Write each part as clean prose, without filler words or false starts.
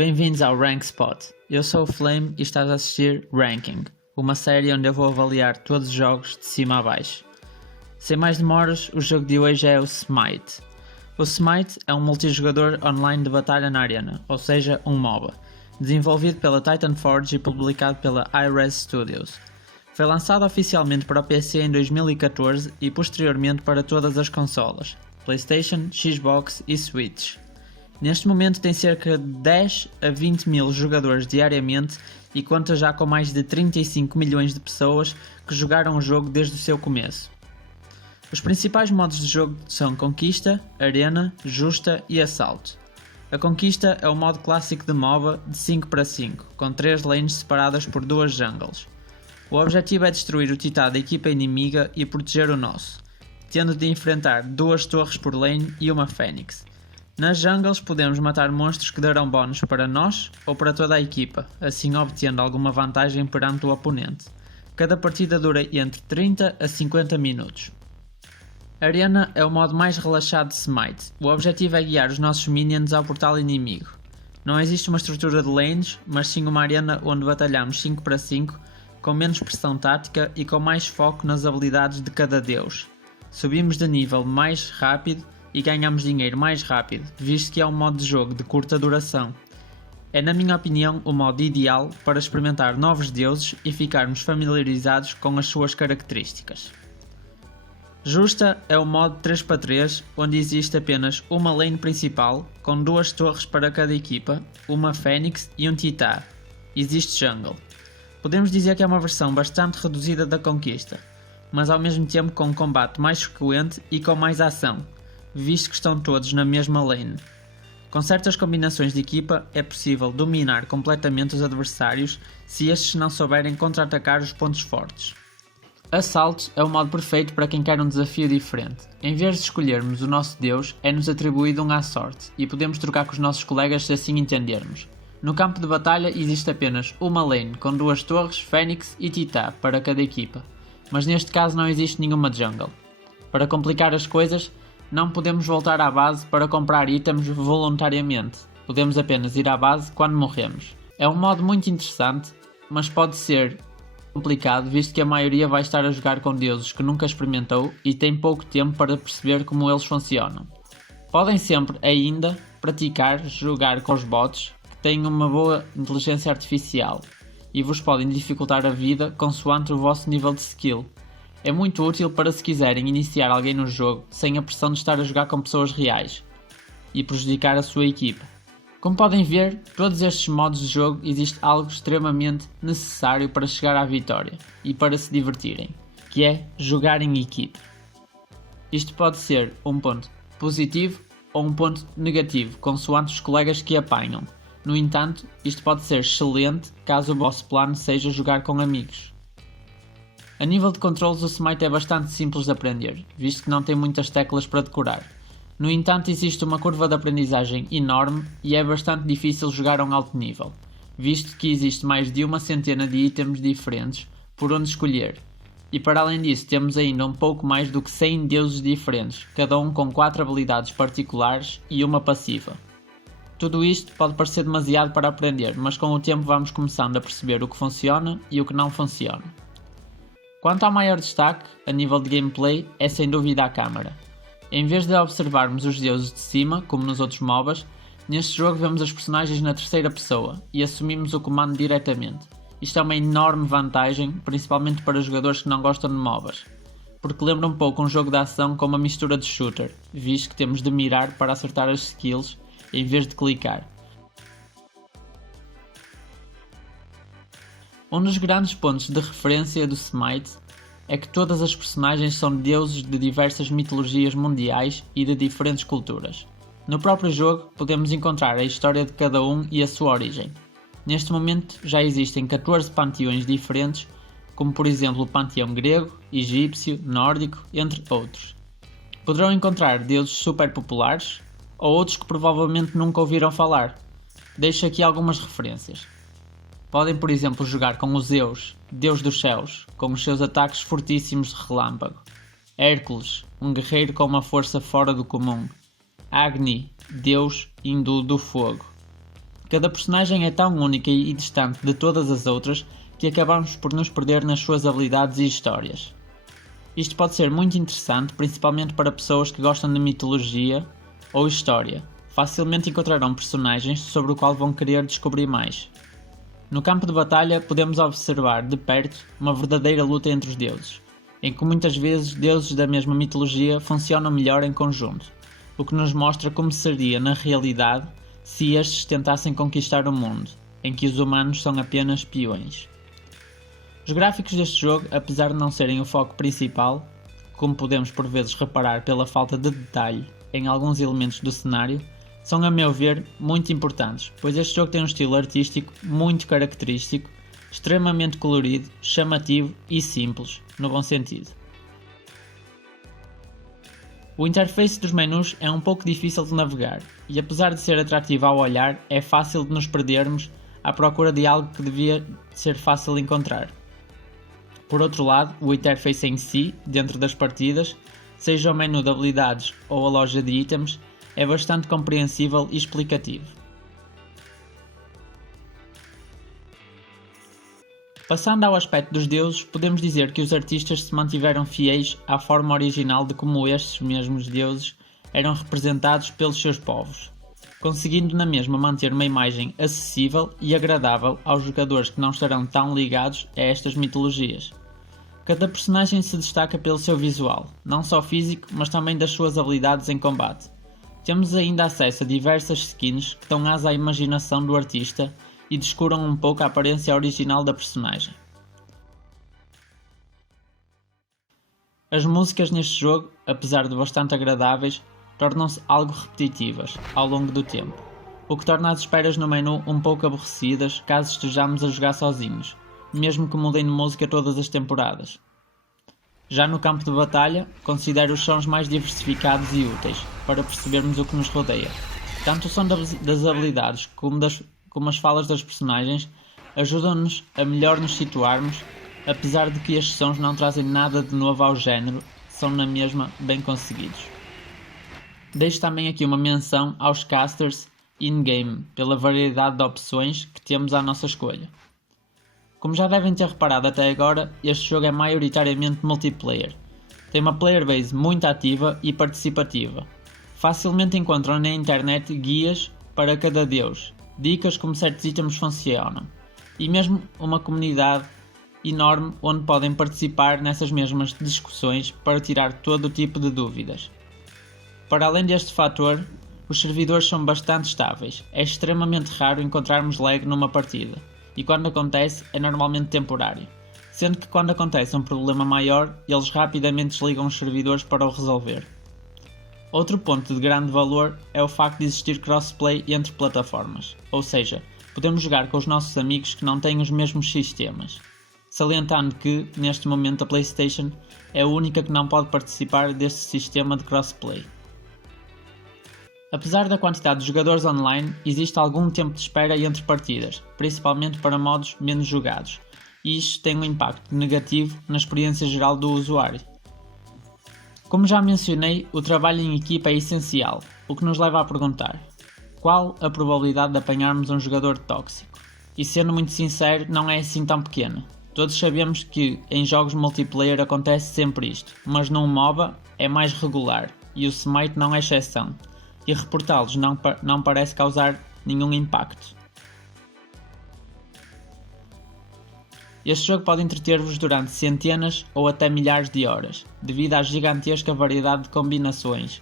Bem-vindos ao Rank Spot. Eu sou o Flame e estás a assistir Ranking, uma série onde eu vou avaliar todos os jogos de cima a baixo. Sem mais demoras, o jogo de hoje é o Smite. O Smite é um multijogador online de batalha na arena, ou seja, um MOBA, desenvolvido pela Titan Forge e publicado pela iRes Studios. Foi lançado oficialmente para o PC em 2014 e posteriormente para todas as consolas, PlayStation, Xbox e Switch. Neste momento tem cerca de 10 a 20 mil jogadores diariamente e conta já com mais de 35 milhões de pessoas que jogaram o jogo desde o seu começo. Os principais modos de jogo são Conquista, Arena, Justa e Assalto. A Conquista é o modo clássico de MOBA de 5 para 5, com 3 lanes separadas por 2 jungles. O objetivo é destruir o titã da equipa inimiga e proteger o nosso, tendo de enfrentar 2 torres por lane e uma Fênix. Nas jungles podemos matar monstros que darão bónus para nós ou para toda a equipa, assim obtendo alguma vantagem perante o oponente. Cada partida dura entre 30 a 50 minutos. Arena é o modo mais relaxado de Smite. O objetivo é guiar os nossos minions ao portal inimigo. Não existe uma estrutura de lanes, mas sim uma arena onde batalhamos 5 para 5, com menos pressão tática e com mais foco nas habilidades de cada deus. Subimos de nível mais rápido e ganhamos dinheiro mais rápido, visto que é um modo de jogo de curta duração. É, na minha opinião, o modo ideal para experimentar novos deuses e ficarmos familiarizados com as suas características. Justa é o modo 3 para 3, onde existe apenas uma lane principal, com 2 torres para cada equipa, uma Fênix e um titã. Existe jungle. Podemos dizer que é uma versão bastante reduzida da Conquista, mas ao mesmo tempo com um combate mais frequente e com mais ação, visto que estão todos na mesma lane. Com certas combinações de equipa é possível dominar completamente os adversários se estes não souberem contra-atacar os pontos fortes. Assalto é o modo perfeito para quem quer um desafio diferente. Em vez de escolhermos o nosso deus, é-nos atribuído um à sorte e podemos trocar com os nossos colegas se assim entendermos. No campo de batalha existe apenas uma lane com 2 torres, Fênix e titã para cada equipa, mas neste caso não existe nenhuma jungle. Para complicar as coisas, não podemos voltar à base para comprar itens voluntariamente, podemos apenas ir à base quando morremos. É um modo muito interessante, mas pode ser complicado visto que a maioria vai estar a jogar com deuses que nunca experimentou e tem pouco tempo para perceber como eles funcionam. Podem sempre, ainda, praticar jogar com os bots que têm uma boa inteligência artificial e vos podem dificultar a vida consoante o vosso nível de skill. É muito útil para se quiserem iniciar alguém no jogo sem a pressão de estar a jogar com pessoas reais e prejudicar a sua equipa. Como podem ver, todos estes modos de jogo existe algo extremamente necessário para chegar à vitória e para se divertirem, que é jogar em equipe. Isto pode ser um ponto positivo ou um ponto negativo, consoante os colegas que apanham. No entanto, isto pode ser excelente caso o vosso plano seja jogar com amigos. A nível de controles, o Smite é bastante simples de aprender, visto que não tem muitas teclas para decorar. No entanto, existe uma curva de aprendizagem enorme e é bastante difícil jogar a um alto nível, visto que existe mais de uma centena de itens diferentes por onde escolher. E para além disso, temos ainda um pouco mais do que 100 deuses diferentes, cada um com 4 habilidades particulares e uma passiva. Tudo isto pode parecer demasiado para aprender, mas com o tempo vamos começando a perceber o que funciona e o que não funciona. Quanto ao maior destaque, a nível de gameplay, é sem dúvida a câmara. Em vez de observarmos os deuses de cima, como nos outros MOBAs, neste jogo vemos as personagens na terceira pessoa e assumimos o comando diretamente. Isto é uma enorme vantagem, principalmente para jogadores que não gostam de MOBAs, porque lembra um pouco um jogo de ação com uma mistura de shooter, visto que temos de mirar para acertar as skills em vez de clicar. Um dos grandes pontos de referência do Smite é que todas as personagens são deuses de diversas mitologias mundiais e de diferentes culturas. No próprio jogo podemos encontrar a história de cada um e a sua origem. Neste momento já existem 14 panteões diferentes, como por exemplo o panteão grego, egípcio, nórdico, entre outros. Poderão encontrar deuses super populares ou outros que provavelmente nunca ouviram falar. Deixo aqui algumas referências. Podem, por exemplo, jogar com o Zeus, deus dos céus, com os seus ataques fortíssimos de relâmpago. Hércules, um guerreiro com uma força fora do comum. Agni, deus hindu do fogo. Cada personagem é tão única e distante de todas as outras que acabamos por nos perder nas suas habilidades e histórias. Isto pode ser muito interessante, principalmente para pessoas que gostam de mitologia ou história. Facilmente encontrarão personagens sobre o qual vão querer descobrir mais. No campo de batalha, podemos observar de perto uma verdadeira luta entre os deuses, em que muitas vezes deuses da mesma mitologia funcionam melhor em conjunto, o que nos mostra como seria na realidade se estes tentassem conquistar o mundo, em que os humanos são apenas peões. Os gráficos deste jogo, apesar de não serem o foco principal, como podemos por vezes reparar pela falta de detalhe em alguns elementos do cenário, são a meu ver muito importantes, pois este jogo tem um estilo artístico muito característico, extremamente colorido, chamativo e simples, no bom sentido. O interface dos menus é um pouco difícil de navegar e, apesar de ser atrativo ao olhar, é fácil de nos perdermos à procura de algo que devia ser fácil de encontrar. Por outro lado, o interface em si, dentro das partidas, seja o menu de habilidades ou a loja de itens, é bastante compreensível e explicativo. Passando ao aspecto dos deuses, podemos dizer que os artistas se mantiveram fiéis à forma original de como estes mesmos deuses eram representados pelos seus povos, conseguindo na mesma manter uma imagem acessível e agradável aos jogadores que não estarão tão ligados a estas mitologias. Cada personagem se destaca pelo seu visual, não só físico, mas também das suas habilidades em combate. Temos ainda acesso a diversas skins que dão asa à imaginação do artista e descuram um pouco a aparência original da personagem. As músicas neste jogo, apesar de bastante agradáveis, tornam-se algo repetitivas ao longo do tempo, o que torna as esperas no menu um pouco aborrecidas caso estejamos a jogar sozinhos, mesmo que mudem de música todas as temporadas. Já no campo de batalha, considero os sons mais diversificados e úteis para percebermos o que nos rodeia. Tanto o som das habilidades como as falas das personagens ajudam-nos a melhor nos situarmos, apesar de que estes sons não trazem nada de novo ao género, são na mesma bem conseguidos. Deixo também aqui uma menção aos casters in-game, pela variedade de opções que temos à nossa escolha. Como já devem ter reparado até agora, este jogo é maioritariamente multiplayer. Tem uma player base muito ativa e participativa. Facilmente encontram na internet guias para cada deus, dicas como certos itens funcionam, e mesmo uma comunidade enorme onde podem participar nessas mesmas discussões para tirar todo o tipo de dúvidas. Para além deste fator, os servidores são bastante estáveis. É extremamente raro encontrarmos lag numa partida, e quando acontece é normalmente temporário, sendo que quando acontece um problema maior, eles rapidamente desligam os servidores para o resolver. Outro ponto de grande valor é o facto de existir crossplay entre plataformas, ou seja, podemos jogar com os nossos amigos que não têm os mesmos sistemas, salientando que, neste momento, a PlayStation é a única que não pode participar deste sistema de crossplay. Apesar da quantidade de jogadores online, existe algum tempo de espera entre partidas, principalmente para modos menos jogados, e isto tem um impacto negativo na experiência geral do usuário. Como já mencionei, o trabalho em equipa é essencial, o que nos leva a perguntar: qual a probabilidade de apanharmos um jogador tóxico? E sendo muito sincero, não é assim tão pequena. Todos sabemos que em jogos multiplayer acontece sempre isto, mas num MOBA é mais regular, e o Smite não é exceção, e reportá-los não parece causar nenhum impacto. Este jogo pode entreter-vos durante centenas ou até milhares de horas, devido à gigantesca variedade de combinações.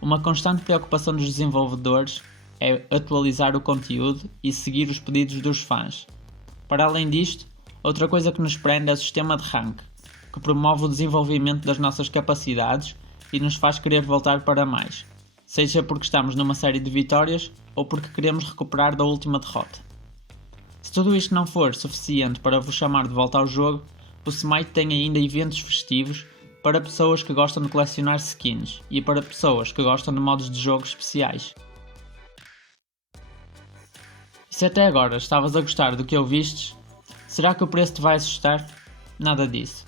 Uma constante preocupação dos desenvolvedores é atualizar o conteúdo e seguir os pedidos dos fãs. Para além disto, outra coisa que nos prende é o sistema de rank, que promove o desenvolvimento das nossas capacidades e nos faz querer voltar para mais, seja porque estamos numa série de vitórias ou porque queremos recuperar da última derrota. Se tudo isto não for suficiente para vos chamar de volta ao jogo, o Smite tem ainda eventos festivos para pessoas que gostam de colecionar skins e para pessoas que gostam de modos de jogo especiais. E se até agora estavas a gostar do que ouvistes, será que o preço te vai assustar? Nada disso.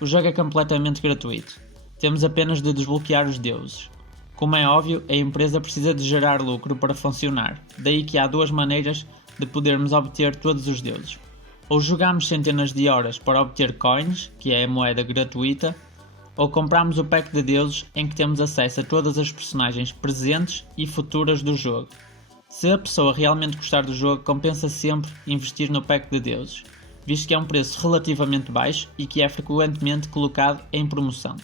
O jogo é completamente gratuito. Temos apenas de desbloquear os deuses. Como é óbvio, a empresa precisa de gerar lucro para funcionar, daí que há duas maneiras de podermos obter todos os deuses. Ou jogamos centenas de horas para obter coins, que é a moeda gratuita, ou compramos o pack de deuses em que temos acesso a todas as personagens presentes e futuras do jogo. Se a pessoa realmente gostar do jogo, compensa sempre investir no pack de deuses, visto que é um preço relativamente baixo e que é frequentemente colocado em promoção.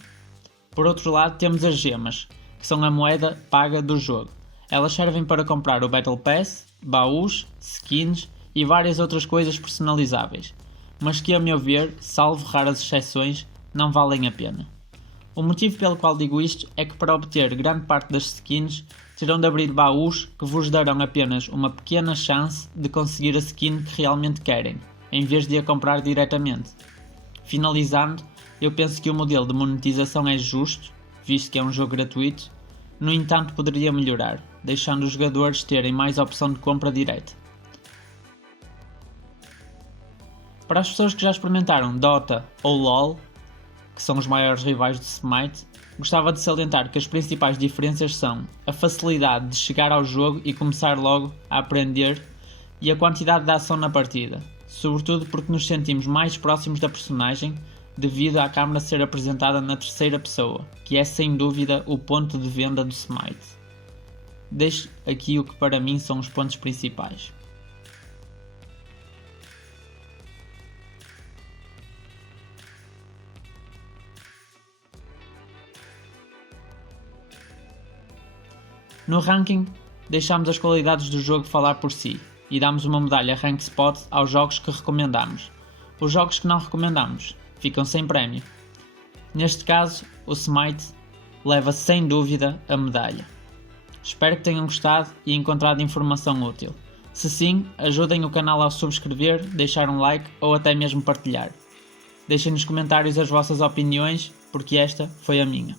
Por outro lado, temos as gemas, que são a moeda paga do jogo. Elas servem para comprar o Battle Pass, baús, skins e várias outras coisas personalizáveis, mas que a meu ver, salvo raras exceções, não valem a pena. O motivo pelo qual digo isto é que para obter grande parte das skins terão de abrir baús que vos darão apenas uma pequena chance de conseguir a skin que realmente querem, em vez de a comprar diretamente. Finalizando, eu penso que o modelo de monetização é justo, visto que é um jogo gratuito, no entanto poderia melhorar, deixando os jogadores terem mais opção de compra direta. Para as pessoas que já experimentaram Dota ou LoL, que são os maiores rivais do Smite, gostava de salientar que as principais diferenças são a facilidade de chegar ao jogo e começar logo a aprender e a quantidade de ação na partida, sobretudo porque nos sentimos mais próximos da personagem devido à câmara ser apresentada na terceira pessoa, que é sem dúvida o ponto de venda do Smite. Deixo aqui o que para mim são os pontos principais. No ranking, deixamos as qualidades do jogo falar por si e damos uma medalha Rank Spot aos jogos que recomendamos. Os jogos que não recomendamos ficam sem prémio. Neste caso, o Smite leva sem dúvida a medalha. Espero que tenham gostado e encontrado informação útil. Se sim, ajudem o canal a subscrever, deixar um like ou até mesmo partilhar. Deixem nos comentários as vossas opiniões, porque esta foi a minha.